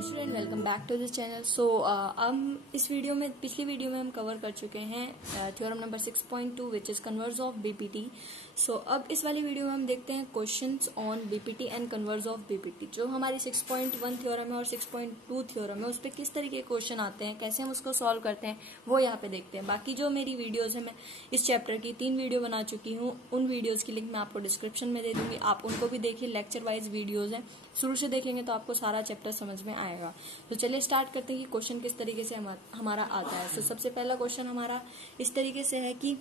Hello student, welcome back to this channel. हम इस video में पिछली वीडियो में हम कवर कर चुके हैं theorem number 6.2 which is converse of BPT. अब इस वाली वीडियो में हम देखते हैं questions on BPT and converse of BPT. जो हमारी 6.1 थ्योरम है और 6.2 थ्योरम है उस पर किस तरीके के क्वेश्चन आते हैं, कैसे हम उसको सॉल्व करते हैं, वो यहाँ पे देखते हैं। बाकी जो मेरी वीडियोज है, मैं इस चैप्टर की 3 वीडियो बना चुकी हूँ, उन वीडियोज की लिंक मैं आपको डिस्क्रिप्शन में दे दूंगी, आप उनको भी देखिए। लेक्चर वाइज वीडियोज है, शुरू से देखेंगे तो आपको सारा चैप्टर समझ में आएगा। तो चलिए स्टार्ट करते हैं कि क्वेश्चन किस तरीके से हमारा आता है। तो सबसे पहला क्वेश्चन हमारा इस तरीके से है कि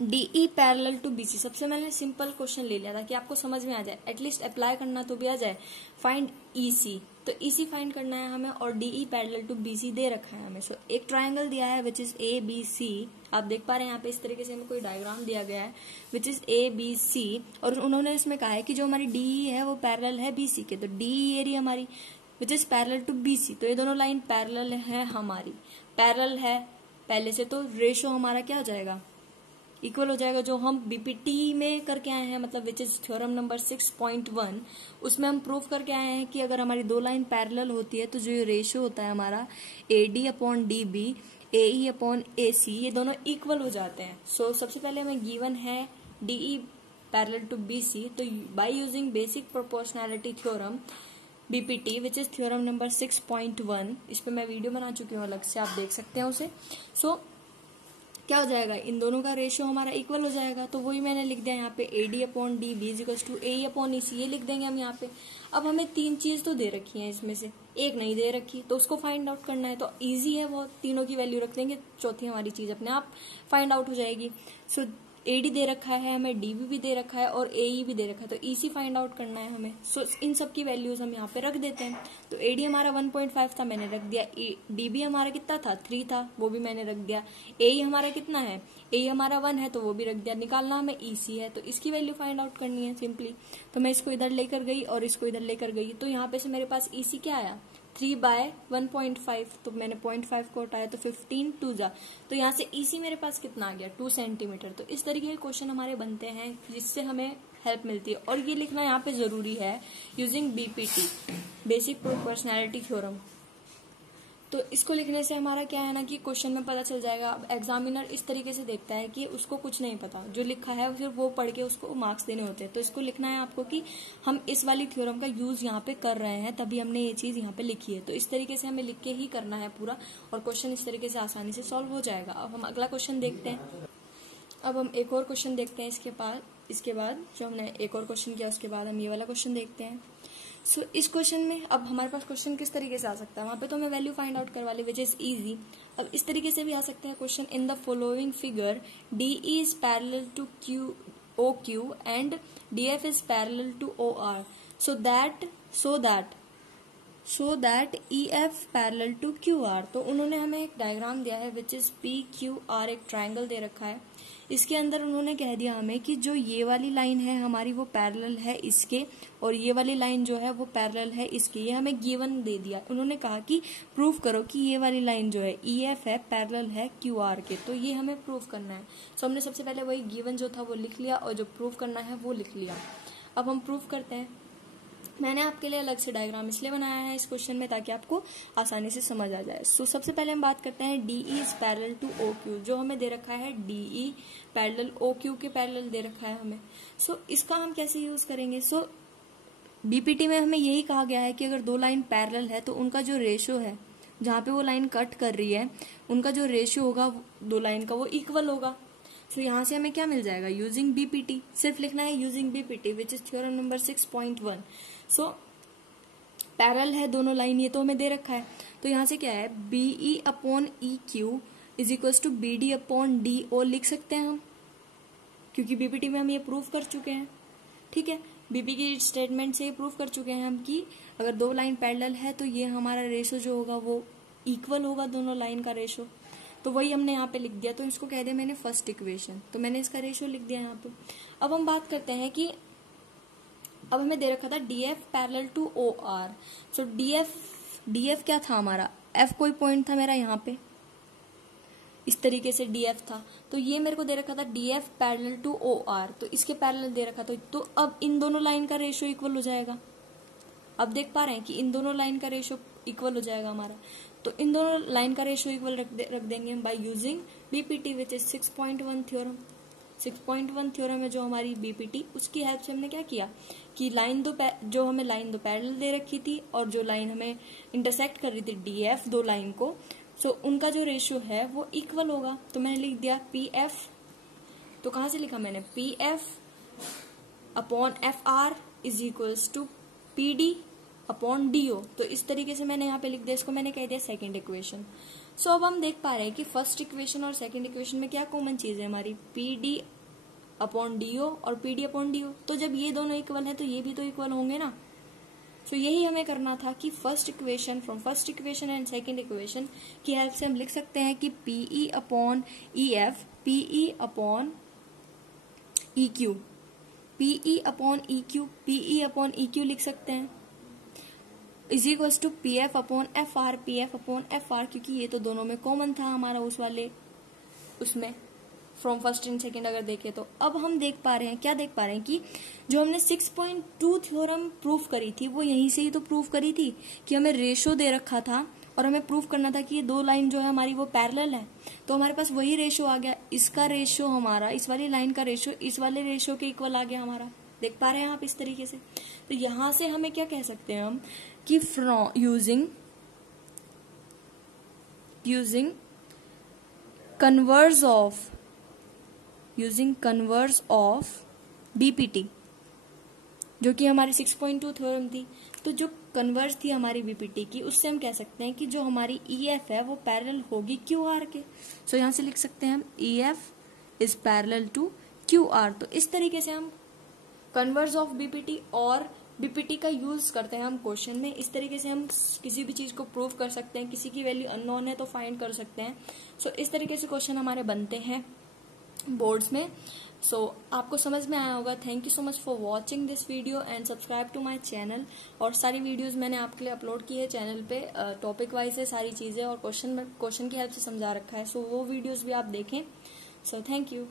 डीई पैरेलल टू बीसी। सबसे मैंने सिंपल क्वेश्चन ले लिया था कि आपको समझ में आ जाए, एटलीस्ट अप्लाई करना तो भी आ जाए। फाइंड ईसी, तो ईसी फाइंड करना है हमें और डीई पैरेलल टू बीसी दे रखा है हमें। एक ट्राइंगल दिया है which is A B C. आप देख पा रहे हैं यहाँ पे इस तरीके से हमें कोई डायग्राम दिया गया है which is A B C, और उन्होंने इसमें कहा है कि जो हमारी डीई है वो पैरेलल है बीसी के। तो डीई एरिया हमारी which is parallel to BC, तो ये दोनों लाइन पैरेलल है हमारी, पैरेलल है पहले से, तो रेशो हमारा क्या हो जाएगा, इक्वल हो जाएगा। जो हम बीपीटी में करके आए हैं, मतलब विच इज थ्योरम नंबर 6.1, उसमें हम प्रूव करके आए हैं कि अगर हमारी दो लाइन पैरेलल होती है तो जो ये रेशियो होता है हमारा AD upon DB, AE upon AC, ये दोनों इक्वल हो जाते हैं। सबसे पहले हमें गिवन है DE पैरेलल टू BC, तो by using basic proportionality theorem BPT which is theorem number 6.1, इस पे मैं वीडियो बना चुकी हूँ अलग से, आप देख सकते हैं उसे। क्या हो जाएगा, इन दोनों का रेशियो हमारा इक्वल हो जाएगा। तो वही मैंने लिख दिया यहाँ पे AD upon DB is equal to AE upon EC, ये लिख देंगे हम यहाँ पे। अब हमें 3 चीज तो दे रखी है, इसमें से एक नहीं दे रखी, तो उसको फाइंड आउट करना है। तो इजी है, वो तीनों की वैल्यू रख देंगे, चौथी हमारी चीज अपने आप फाइंड आउट हो जाएगी। AD दे रखा है हमें, DB भी दे रखा है और AE भी दे रखा है, तो EC फाइंड आउट करना है हमें। इन सब की वैल्यूज हम यहाँ पे रख देते हैं। तो AD हमारा 1.5 था, मैंने रख दिया। DB हमारा कितना था, 3 था, वो भी मैंने रख दिया। AE हमारा कितना है, AE हमारा 1 है, तो वो भी रख दिया। निकालना हमें EC है, तो इसकी वैल्यू फाइंड आउट करनी है सिंपली। तो मैं इसको इधर लेकर गई और इसको इधर लेकर गई, तो यहाँ पे से मेरे पास EC क्या आया, 3/1.5, तो मैंने 0.5 को हटाया तो 15 2 जा, तो यहाँ से EC मेरे पास कितना आ गया, 2 सेंटीमीटर। तो इस तरीके के क्वेश्चन हमारे बनते हैं जिससे हमें हेल्प मिलती है, और ये लिखना यहाँ पे जरूरी है using BPT basic proportionality theorem. तो इसको लिखने से हमारा क्या है ना कि क्वेश्चन में पता चल जाएगा। अब एग्जामिनर इस तरीके से देखता है कि उसको कुछ नहीं पता, जो लिखा है सिर्फ वो पढ़ के उसको मार्क्स देने होते हैं। तो इसको लिखना है आपको कि हम इस वाली थ्योरम का यूज यहाँ पे कर रहे हैं, तभी हमने ये चीज यहाँ पे लिखी है। तो इस तरीके से हमें लिख के ही करना है पूरा, और क्वेश्चन इस तरीके से आसानी से सॉल्व हो जाएगा। अब हम अगला क्वेश्चन देखते हैं। अब हम एक और क्वेश्चन देखते हैं इसके बाद जो हमने एक और क्वेश्चन किया उसके बाद हम ये वाला क्वेश्चन देखते हैं। इस क्वेश्चन में अब हमारे पास क्वेश्चन किस तरीके से आ सकता है, वहां पे तो हमें वैल्यू फाइंड आउट करवा ले विच इज इजी। अब इस तरीके से भी आ सकता है question, in the following figure DE is parallel to OQ and DF is parallel to OR, so that EF parallel to QR। तो उन्होंने हमें एक डायग्राम दिया है विच इज PQR, एक ट्राइंगल दे रखा है। इसके अंदर उन्होंने कह दिया हमें कि जो ये वाली लाइन है हमारी वो पैरेलल है इसके, और ये वाली लाइन जो है वो पैरेलल है इसके। ये हमें गिवन दे दिया, उन्होंने कहा कि प्रूव करो कि ये वाली लाइन जो है EF है पैरेलल है QR के। तो ये हमें प्रूव करना है। हमने सबसे पहले वही गिवन जो था वो लिख लिया और जो प्रूव करना है वो लिख लिया। अब हम प्रूव करते हैं। मैंने आपके लिए अलग से डायग्राम इसलिए बनाया है इस क्वेश्चन में ताकि आपको आसानी से समझ आ जाए। सबसे पहले हम बात करते हैं DE is parallel to OQ। जो हमें दे रखा है DE पैरेलल OQ के पैरेलल दे रखा है हमें। इसका हम कैसे यूज करेंगे। बीपीटी में हमें यही कहा गया है कि अगर दो लाइन पैरेलल है तो उनका जो रेशियो है, जहाँ पे वो लाइन कट कर रही है, उनका जो रेशियो होगा दो लाइन का वो इक्वल होगा। यहाँ से हमें क्या मिल जाएगा, यूजिंग बीपीटी, सिर्फ लिखना है using BPT which is theorem number 6.1। Parallel है दोनों लाइन, ये तो हमें दे रखा है। तो यहाँ से क्या है, BE upon EQ is equal to BD upon DO लिख सकते हैं हम, क्योंकि बीपीटी में हम ये प्रूव कर चुके हैं। ठीक है, बीपी की स्टेटमेंट से ये प्रूव कर चुके हैं हम कि अगर दो लाइन पैरेलल है तो ये हमारा रेशो जो होगा वो इक्वल होगा, दोनों लाइन का रेशो। तो वही हमने यहाँ पे लिख दिया। तो इसको कह दिया मैंने फर्स्ट इक्वेशन, तो मैंने इसका रेशियो लिख दिया यहाँ पे। अब हम बात करते हैं कि अब हमें दे रखा था DF parallel to OR। DF क्या था हमारा, F कोई पॉइंट था मेरा यहाँ पे, इस तरीके से DF था। तो ये मेरे को दे रखा था DF पैरेलल टू OR, तो इसके पैरेलल दे रखा था। तो अब इन दोनों लाइन का रेशियो इक्वल हो जाएगा। अब देख पा रहे हैं कि इन दोनों लाइन का रेशियो इक्वल हो जाएगा हमारा, तो इन दोनों लाइन का रेशियो इक्वल रख देंगे हम by using BPT which is 6.1 theorem. 6.1 theorem है जो हमारी बीपीटी, उसकी हेल्प से हमने क्या किया कि जो हमें लाइन दो पैरेलल दे रखी थी और जो लाइन हमें इंटरसेक्ट कर रही थी डीएफ दो लाइन को, सो उनका जो रेशियो है वो इक्वल होगा। तो मैंने लिख दिया पी एफ, तो कहां से लिखा मैंने, P F upon F R is equals to P D upon D O. तो इस तरीके से मैंने यहाँ पे लिख दिया, इसको मैंने कह दिया सेकेंड इक्वेशन। सो अब हम देख पा रहे हैं कि फर्स्ट इक्वेशन और सेकेंड इक्वेशन में क्या कॉमन चीज है हमारी, P D upon D O और P D upon D O. तो जब ये दोनों इक्वल है तो ये भी तो इक्वल होंगे ना। तो यही हमें करना था कि first equation from first equation and second equation की हेल्प से हम लिख सकते हैं कि PE upon E F, PE upon E Q, PE upon E Q, PE upon E Q लिख सकते हैं is equals to P F upon F R, P F upon F R, क्योंकि ये तो दोनों में कॉमन था हमारा उस वाले उसमें फ्रॉम फर्स्ट एंड सेकेंड अगर देखें तो। अब हम देख पा रहे हैं, क्या देख पा रहे हैं कि जो हमने 6.2 थ्योरम प्रूफ करी थी वो यहीं से ही तो प्रूफ करी थी कि हमें रेशो दे रखा था और हमें प्रूफ करना था कि ये दो लाइन जो है हमारी वो पैरेलल है। तो हमारे पास वही रेशो आ गया, इसका रेशो हमारा, इस वाली लाइन का रेशो इस वाले रेशो के इक्वल आ गया हमारा। देख पा रहे हैं आप इस तरीके से। तो यहां से हमें क्या कह सकते हैं हम कि from using converse of BPT, जो कि हमारी 6.2 थ्योरम थी, तो जो कन्वर्स थी हमारी बीपीटी की, उससे हम कह सकते हैं कि जो हमारी ईएफ है वो पैरेलल होगी क्यूआर के। सो यहां से लिख सकते हैं हम EF is parallel to QR. तो इस तरीके से हम कन्वर्स ऑफ बीपीटी और बीपीटी का यूज करते हैं हम क्वेश्चन में। इस तरीके से हम किसी भी चीज को प्रूव कर सकते हैं, किसी की वैल्यू अननोन है तो फाइंड कर सकते हैं। सो इस तरीके से क्वेश्चन हमारे बनते हैं बोर्ड्स में। सो आपको समझ में आया होगा। Thank you so much for watching this video and subscribe to my channel. और सारी वीडियोस मैंने आपके लिए अपलोड की है चैनल पे, टॉपिक वाइज है सारी चीजें और क्वेश्चन की हेल्प से समझा रखा है। सो वो वीडियोस भी आप देखें। So thank you.